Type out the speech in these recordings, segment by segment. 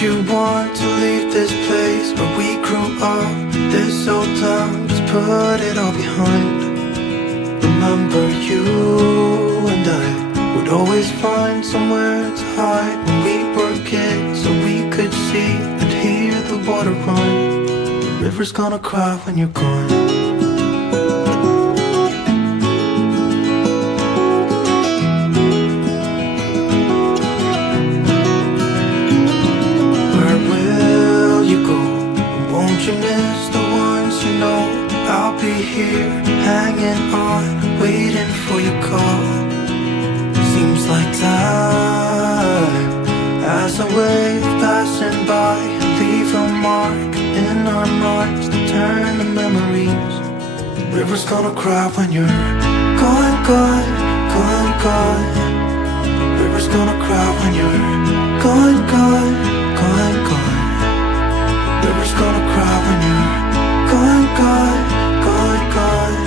you want to leave this place where we grew up, this old town, just put it all behind. Remember you and I would always find somewhere to hide when we were kids, so we could see and hear the water run. The river's gonna cry when you're gone. You miss the ones you know. I'll be here, hanging on, waiting for your call. Seems like time as a wave passing by, leave a mark in our marks to turn to memories. The river's gonna cry when you're gone, gone, gone, gone. The river's gonna cry when you're gone, gone, gone, gone. River's gonna cry when you're gone, gone, gone, gone.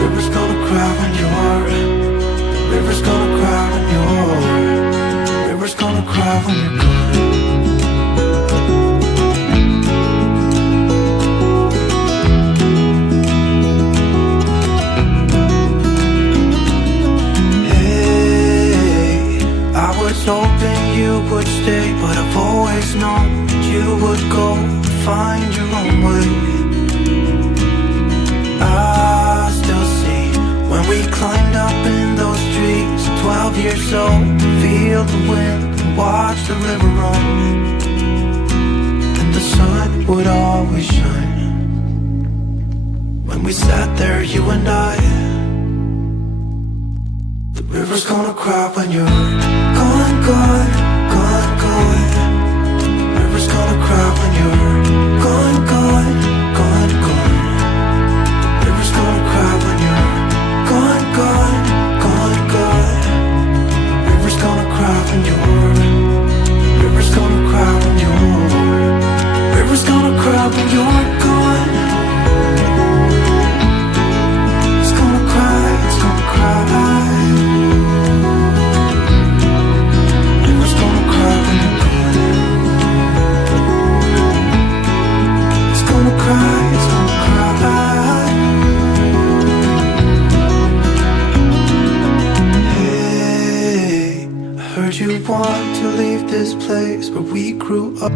River's gonna cry when you're. River's gonna cry when you're. River's gonna cry when you're gone. Hey, I was hoping you would stay, but I've always known you would go find your own way. I still see when we climbed up in those trees, 12 years old, feel the wind and watch the river run. And the sun would always shine when we sat there, you and I. The river's gonna cry when you're gone, gone, gone, gone. River's gonna cry when you're gone, gone, gone, gone. River's gonna cry when you're gone, gone, gone, gone. River's gonna cry when you're. River's gonna cry when you're. River's gonna cry when you're gone. It's gonna cry, it's gonna cry. River's gonna cry when you're gone. It's gonna cry, it's gonna cry. Hey, I heard you want to leave this place where we grew up.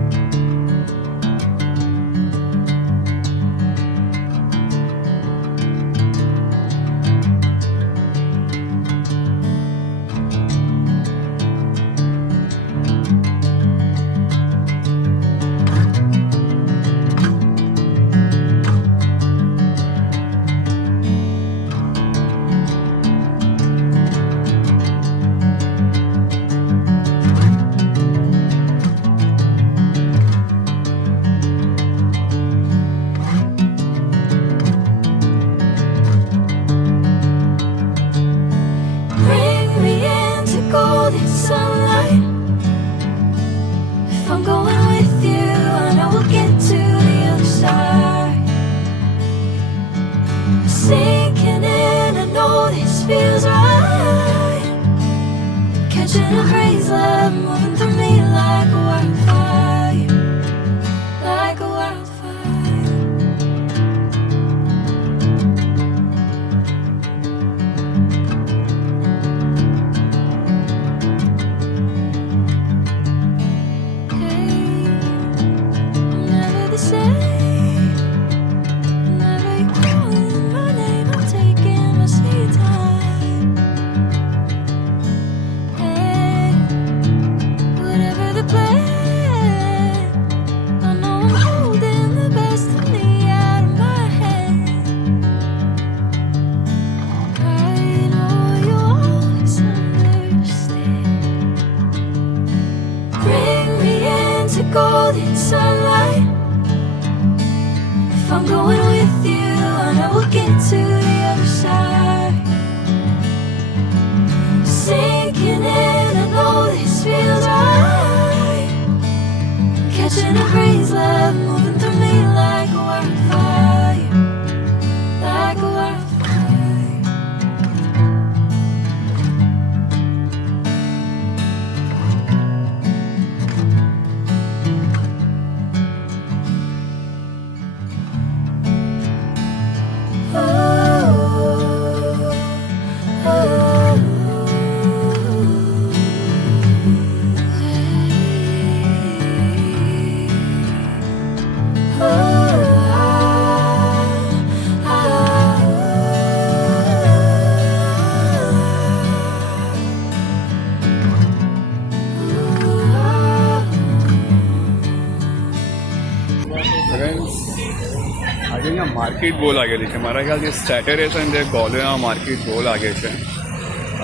Market બહુ લાગેલી છે. મારા ખ્યાલથી Saturday Sunday ગોલેમાં માર્કેટ બહુ લાગે છે.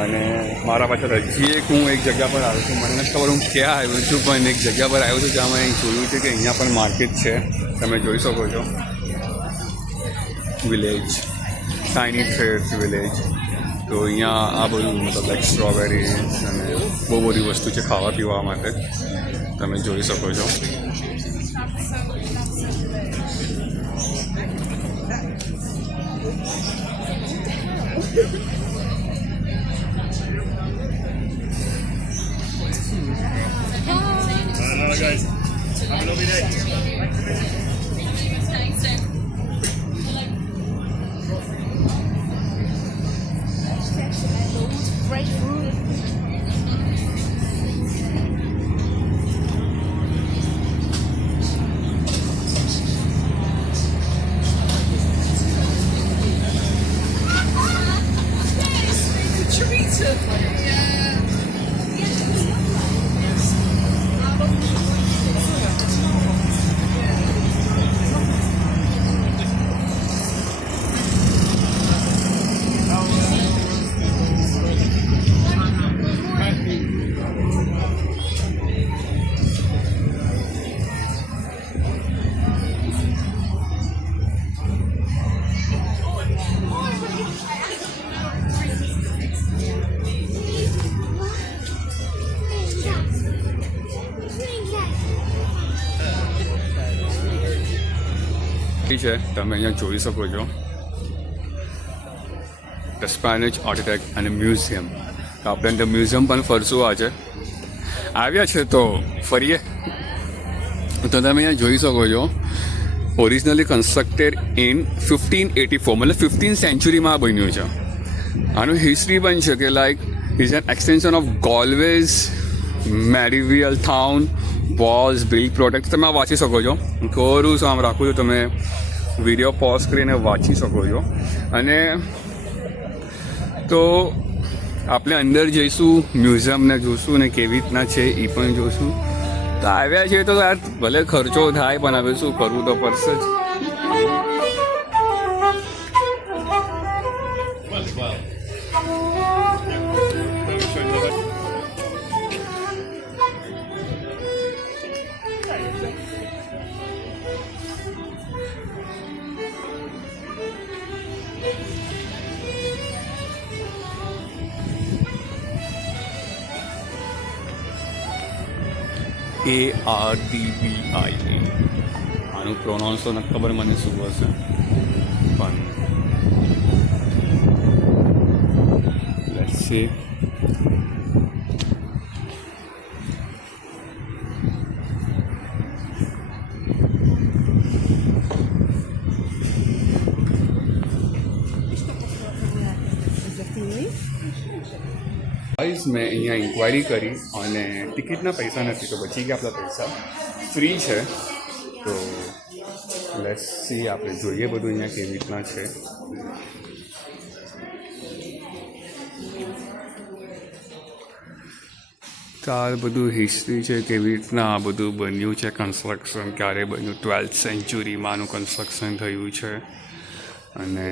અને મારા પાછળ હજી હું એક જગ્યા પર આવ્યો છું. મને નથી ખબર હું ક્યાં આવ્યો છું, પણ એક જગ્યા પર આવ્યો છું જ્યાં મેં જોયું છે કે અહીંયા પણ માર્કેટ છે. તમે જોઈ શકો છો વિલેજ, ટાઇની ટ્રેડ્સ વિલેજ. તો અહીંયા આ બધું મતલબ લાઈક સ્ટ્રોબેરીઝ અને બહુ બધી વસ્તુ છે ખાવા પીવા માટે. તમે જોઈ શકો છો. Guys, have a lovely day. Fresh fruit. છે તમે અહીંયા જોઈ શકો છો ધ સ્પેનિશ આર્કિટેક્ટ અને મ્યુઝિયમ. તો આપણે અંદર મ્યુઝિયમ પણ ફરશું આજે. આવ્યા છે તો ફરીએ. તો તમે અહીંયા જોઈ શકો છો ઓરિજિનલી કન્સ્ટ્રક્ટેડ ઇન 1584, મતલબ 15th સેન્ચુરીમાં આ બન્યું છે. આનું હિસ્ટ્રી પણ છે કે like is an extension of Galway's medieval town was build protect. તમે આ વાંચી શકો છો. ખરું શું આમ રાખું છું, તમે વિડીયો પોઝ કરીને વાંચી શકો છો. અને તો આપણે અંદર જઈશું, મ્યુઝિયમને જોઈશું ને કેવી રીતના છે એ પણ જોઈશું. તો આવ્યા છીએ તો યાર ભલે ખર્ચો થાય પણ હવે શું કરવું તો પડશે જ. ARDBIA આનું પ્રોનાઉન્સ તો નથી ખબર મને શું હશે, પણ લેટ્સ સી. મેં અહીંયા ઇન્ક્વાયરી કરી અને ટિકિટના પૈસા નથી, તો બચી ગયા આપણા પૈસા. ફ્રી છે. તો લેટ્સ સી, આપણે જોઈએ બધું અહીંયા કેવી રીતના છે. તો આ બધું હિસ્ટ્રી છે, કેવી રીતના આ બધું બન્યું છે, કન્સ્ટ્રક્શન ક્યારે બન્યું, 12th સેન્ચુરીમાં આનું કન્સ્ટ્રક્શન થયું છે. અને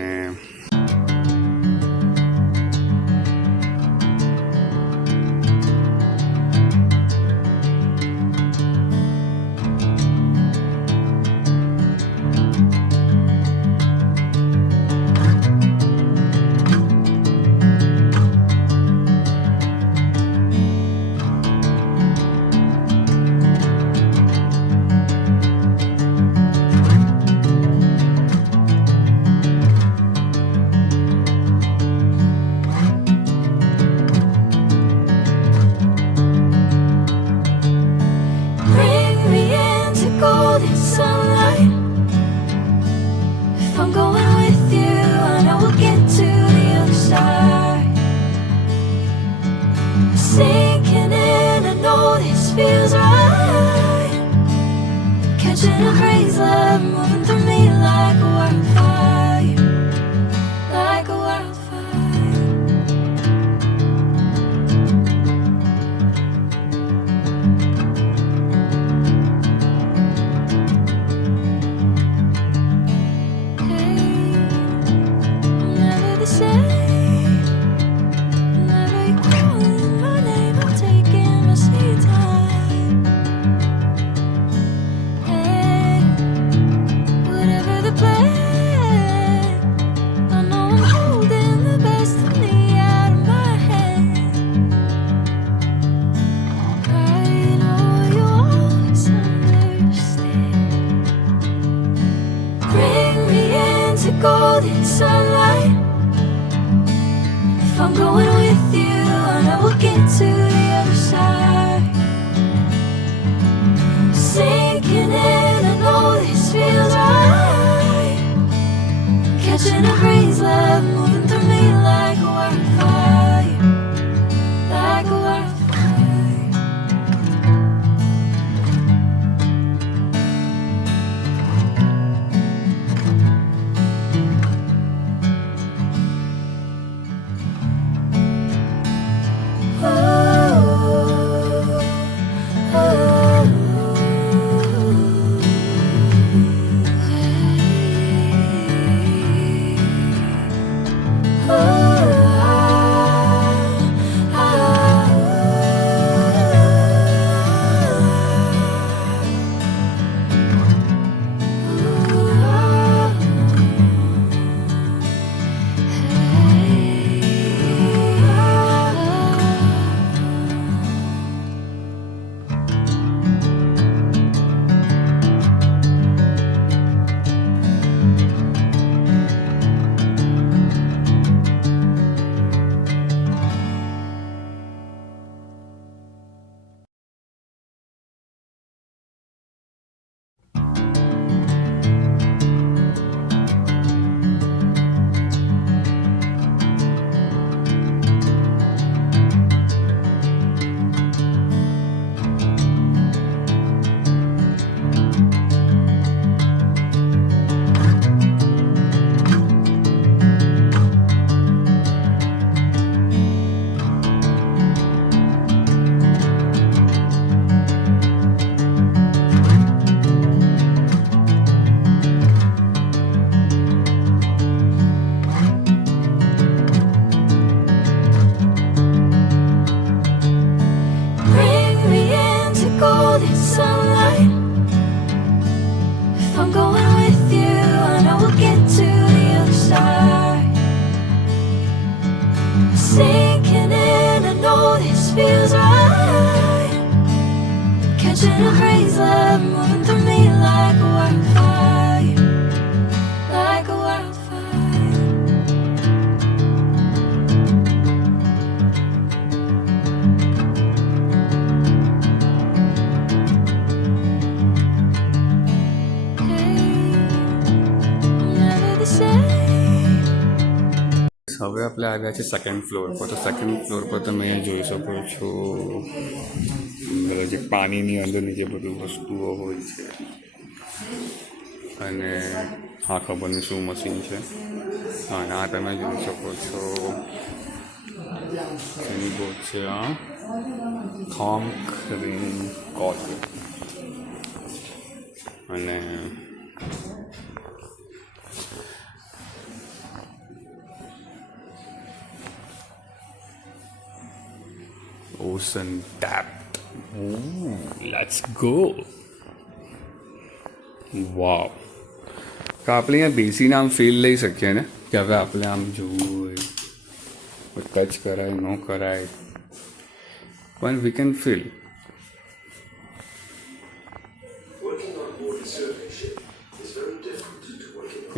I'm going with you, I know we'll get to the other side. Sinking in, I know this feels right. Catching a breeze, love moving through me like a wildfire, like a wildfire. Bring me into golden sunlight. If I'm going with you, I know we'll get to the other side. Sinking in, I know this feels right. Catching a breeze, love moving through me like a wildfire, like a wildfire. Never the same. હવે આપણે આવ્યા છે second floor પર. તો second floor પર તમે જોઈ શકો છો બધા જે પાણીની અંદરની જે બધી વસ્તુઓ હોય છે, અને હા ખબર નહીં શું મશીન છે. હા, અને આ તમે જોઈ શકો છો એની બોટ છે આ કોન્ક્રીન કોટ, અને ocean tapped. Ooh, let's go. વાવ. તો આપણે અહીંયા બેસીને આમ ફીલ લઈ શકીએ ને કે હવે આપણે આમ જોવું હોય, ટચ કરાય ન કરાય, પણ વી કેન ફીલ.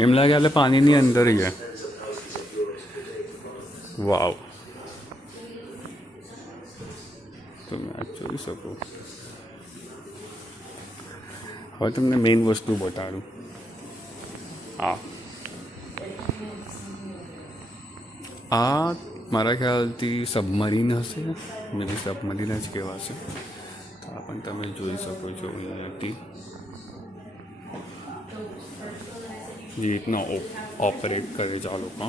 એમ લાગે આપણે પાણીની અંદર ગયા. વાવ. તમે આ જોઈ શકો. હવે તમને મેઇન વસ્તુ બતાડું. આ મારા ખ્યાલથી સબમરીન હશે, મેં સબમરીન જ કહેવાશે. તો આ પણ તમે જોઈ શકો છો અહીંયાથી જે રીતના ઓપરેટ કરે છે આ લોકો.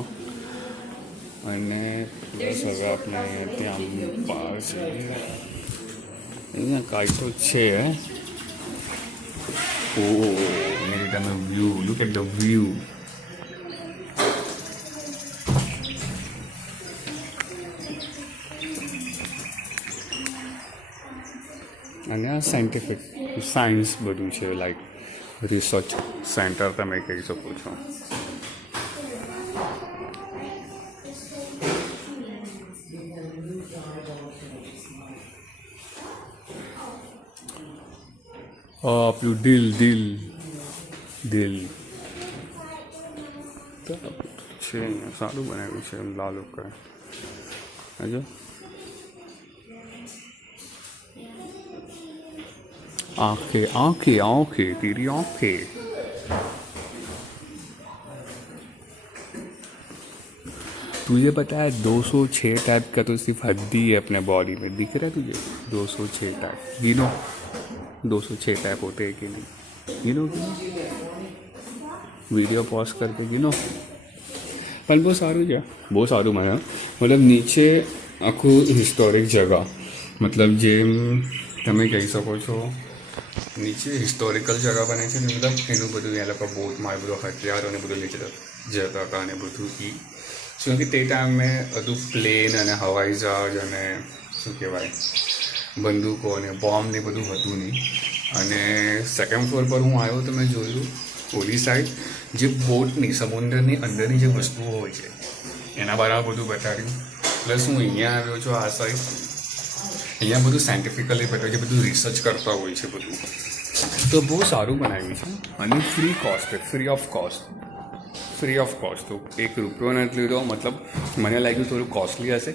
અને પ્લસ હવે આપણે ત્યાં બહાર છે, અહીંયા કાંઈ તો છે. ઓ મેરી તમે view, look at the view. અને આ સાયન્સ બધું છે, લાઈક રિસર્ચ સેન્ટર તમે કહી શકો છો. આપણું દિલ તો છે, સારું બનાવ્યું છે એમ લાલ ઉપર. હજો आंखें तेरी आंखें तुझे पता है 206 टाइप का तो सिर्फ हड्डी है अपने बॉडी में, दिख रहा है तुझे? 206 टाइप गिनो, 206 टाइप होते हैं कि नहीं? गिनो वीडियो पॉज करके गिनो. પણ બહુ સારું છે, બહુ સારું મને. મતલબ નીચે આખું હિસ્ટોરિક જગા, મતલબ જેમ તમે કહી શકો છો નીચે હિસ્ટોરિકલ જગા બને છે ને, મતલબ એનું બધું એ લોકો બોટમાં બધું હથિયારોને બધું લઈ જતા હતા અને બધું શું કે તે ટાઈમે બધું પ્લેન અને હવાઈ જહાજ અને શું કહેવાય બંદૂકો અને બોમ્બ ને બધું હતું નહીં. અને સેકન્ડ ફ્લોર પર હું આવ્યો તો મેં જોયું ઓલી સાઈડ જે બોટની સમુદ્રની અંદરની જે વસ્તુઓ હોય છે એના બરાબર બધું બતાવ્યું. પ્લસ હું અહીંયા આવ્યો છું આ સાઈડ, અહીંયા બધું સાયન્ટિફિકલી બતાવ્યું છે, બધું રિસર્ચ કરતા હોય છે બધું. તો બહુ સારું બનાવ્યું છે અને free cost, free of cost. તો 1 રૂપિયો નથી લીધો. મતલબ મને લાગ્યું થોડું કોસ્ટલી હશે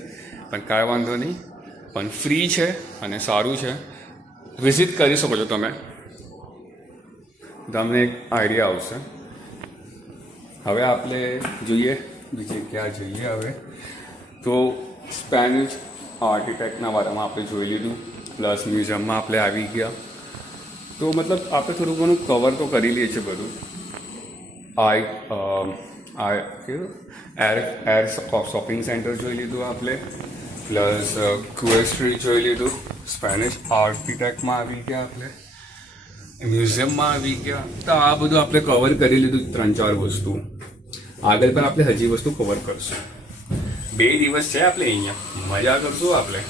પણ કાંઈ વાંધો નહીં, પણ ફ્રી છે અને સારું છે. વિઝિટ કરી શકો છો તમે, તમને એક આઈડિયા આવશે. હવે આપણે જોઈએ બીજે ક્યાં જઈએ. હવે તો સ્પેનિશ આર્કિટેક્ટના બારામાં આપણે જોઈ લીધું, પ્લસ મ્યુઝિયમમાં આપણે આવી ગયા. તો મતલબ આપણે થોડું ઘણું કવર તો કરી લઈએ છીએ બધું. એર શોપિંગ સેન્ટર જોઈ લીધું આપણે, પ્લસ ક્યુએર સ્ટ્રીટ જોઈ લીધું, સ્પેનિશ આર્કિટેક્ટમાં આવી ગયા આપણે, મ્યુઝિયમમાં આવી ગયા. તો આ બધું આપણે કવર કરી લીધું 3-4 વસ્તુ. આગળ પણ આપણે હજી વસ્તુ કવર કરશું. 2 દિવસ છે આપણે અહીંયા, મજા કરશું આપણે.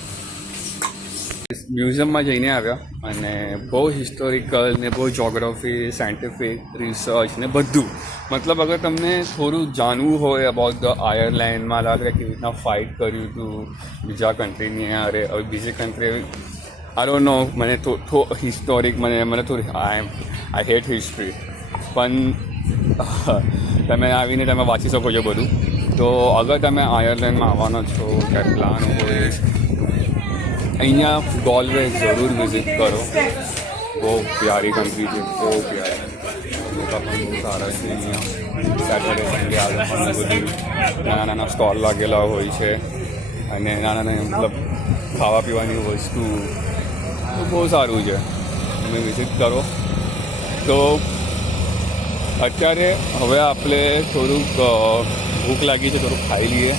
મ્યુઝિયમમાં જઈને આવ્યા અને બહુ હિસ્ટોરિકલ ને બહુ જોગ્રાફી, સાયન્ટિફિક રિસર્ચ ને બધું. મતલબ અગર તમને થોડું જાણવું હોય અબાઉટ ધ આયર્લેન્ડમાં લાગે કેવી રીતના ફાઇટ કર્યું હતું બીજા કન્ટ્રીની અરે હવે બીજી કન્ટ્રી આઈ ડોન્ટ નો, મને હિસ્ટોરિક મને થોડી આઈ હેટ હિસ્ટ્રી, પણ તમે આવીને તમે વાંચી શકો છો બધું. તો અગર તમે આયર્લેન્ડમાં આવવાનો છો ક્યાંક પ્લાન હોય અહીંયા ગોલવે જરૂર વિઝિટ કરો. બહુ પ્યારી કન્ટ્રી છે, બહુ પ્યારી. લોકો પણ બહુ સારા છે અહીંયા. સેટરડે સન્ડે આવે પણ બધું નાના સ્ટોલ લાગેલા હોય છે અને નાના મતલબ ખાવા પીવાની વસ્તુ બહુ સારું છે. તમે વિઝિટ કરો. તો અત્યારે હવે આપણે થોડુંક ભૂખ લાગી છે, થોડુંક ખાઈ લઈએ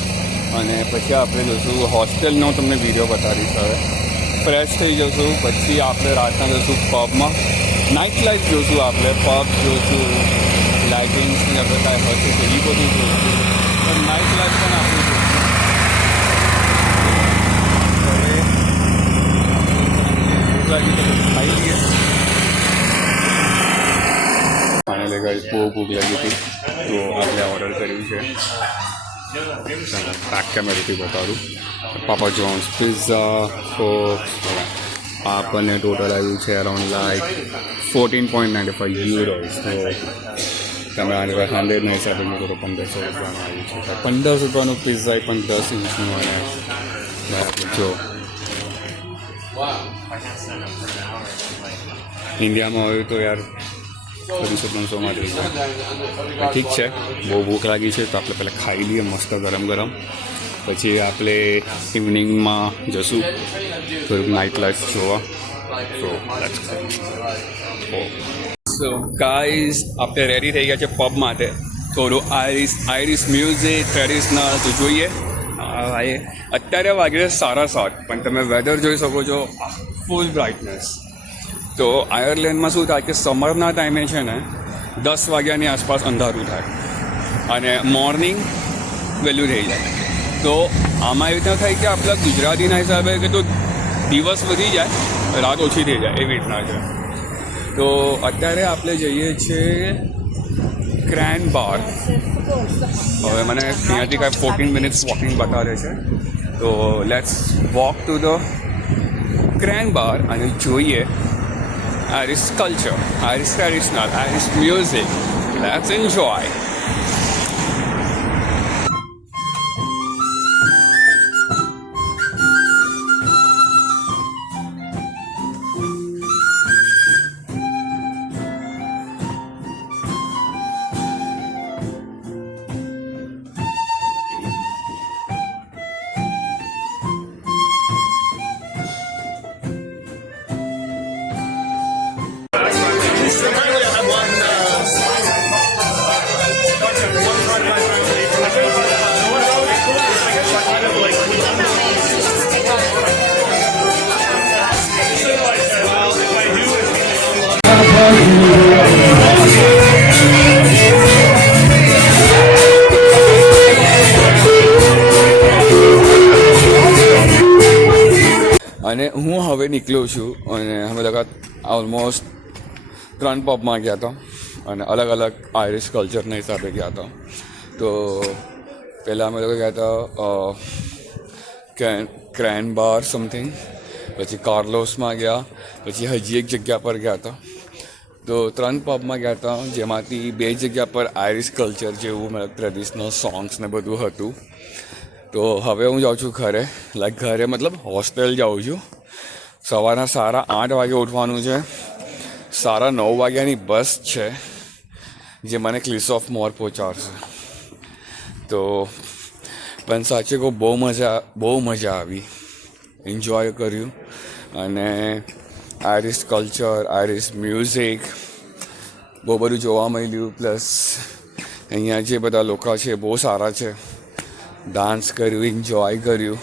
અને પછી આપણે જઈશું હોસ્ટેલનો તમને વિડીયો બતાવીશ. હવે ફ્રેશ થઈ જશું, પછી આપણે રાતના જઈશું પબમાં. નાઇટ લાઈફ જોઈશું આપણે, પબ જોઈશું, લાઇટિંગ્સની આપણે કાંઈ હશે તો એ બધું જોઈશું, પણ નાઇટ લાઈફ પણ આપણે જોઈશું. હવે ભૂખ લાગી તો ખાઈ લઈએ. ફાઇનલી ગાઈસ બહુ ભૂખ લાગી હતી તો આપણે ઓર્ડર કર્યું છે. બેક કેમેરાથી બતાવું. પાપા જોન્સ પિઝા ફોક્સ. આપણને ટોટલ આવ્યું છે અરાઉન્ડ લાઈક 14.95 euros. તો તમે આને 100ના હિસાબે કરો તો 1500 રૂપિયાનું આવ્યું છે. 15 રૂપિયાનું પિઝા પણ 10 ઇંચનું અને જો ઇન્ડિયામાં હોય તો યાર 300-300માં થઈ જાય. ઠીક છે, બહુ ભૂખ લાગી છે તો આપણે પહેલાં ખાઈ લઈએ મસ્ત ગરમ ગરમ, પછી આપણે ઇવનિંગમાં જશું થોડુંક નાઇટ લાઈફ જોવા. સો ગાઈઝ આપણે રેડી થઈ ગયા છે પબ માટે. થોડું આઈરિશ મ્યુઝિક ટ્રેડિશનલ તો જોઈએ. અત્યારે વાગે 7:30 પણ તમે વેધર જોઈ શકો છો, ફૂલ બ્રાઇટનેસ. તો આયર્લેન્ડમાં શું થાય કે સમરના ટાઈમે છે ને 10 વાગ્યાની આસપાસ અંધારું થાય અને મોર્નિંગ વહેલું થઈ જાય. તો આમાં એવી રીતના થાય કે આપણા ગુજરાતીના હિસાબે કે તો દિવસ વધી જાય, રાત ઓછી થઈ જાય, એવી રીતના છે. તો અત્યારે આપણે જઈએ છીએ ક્રેન બાર. હવે મને અહીંયાથી કાંઈ 14 મિનિટ્સ વોકિંગ બતાવે છે. તો let's walk to the Crane Bar અને જોઈએ Irish culture, Irish traditional, Irish music. Let's enjoy. અને હું હવે નીકળ્યો છું અને અમે લોકો ઓલમોસ્ટ 3 પબમાં ગયા હતા અને અલગ અલગ આયરિશ કલ્ચરના હિસાબે ગયા હતા. તો પહેલાં અમે લોકો ગયા હતા ક્રેન બાર સમથિંગ, પછી કાર્લોસમાં ગયા, પછી હજી એક જગ્યા પર ગયા હતા. તો 3 પબમાં ગયા હતા, જેમાંથી 2 જગ્યા પર આયરિશ કલ્ચર જેવું મતલબ ટ્રેડિશનલ સોંગ્સ ને બધું હતું. તો હવે હું જાઉં છું ઘરે, ઘરે મતલબ હોસ્ટેલ જાઉં છું. સવારના 8:30 વાગે ઉઠવાનું છે. 9:30 વાગ્યાની બસ છે જે મને ક્લિસ ઓફ મોર પહોંચાડશે. તો પણ સાચે કહું બહુ મજા આવી, એન્જોય કર્યું. અને આયરિશ કલ્ચર, આયરિશ મ્યુઝિક બહુ બધું જોવા મળ્યું. પ્લસ અહીંયા જે બધા લોકો છે બહુ સારા છે. ડાન્સ કર્યું, એન્જોય કર્યું,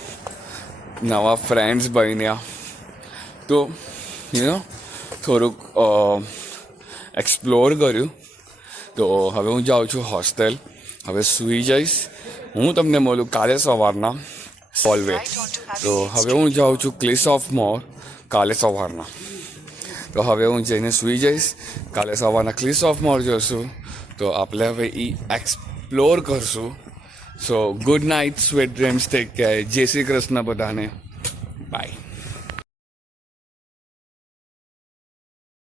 નવા ફ્રેન્ડ્સ બન્યા. તો થોડુંક એક્સપ્લોર કર્યું. તો હવે હું જાઉં છું હોસ્ટેલ, હવે સૂઈ જઈશ. હું તમને મળું કાલે સવારના સોલ્વે. તો હવે હું જાઉં છું ક્લિસ ઓફ મોર કાલે સવારના. તો હવે હું જઈને સૂઈ જઈશ. કાલે સવારના ક્લિસ ઓફ મોર જોઈશું. તો આપણે હવે એક્સપ્લોર કરશું. સો good night, sweet dreams, take care. જય શ્રી કૃષ્ણ બધાને. બાય.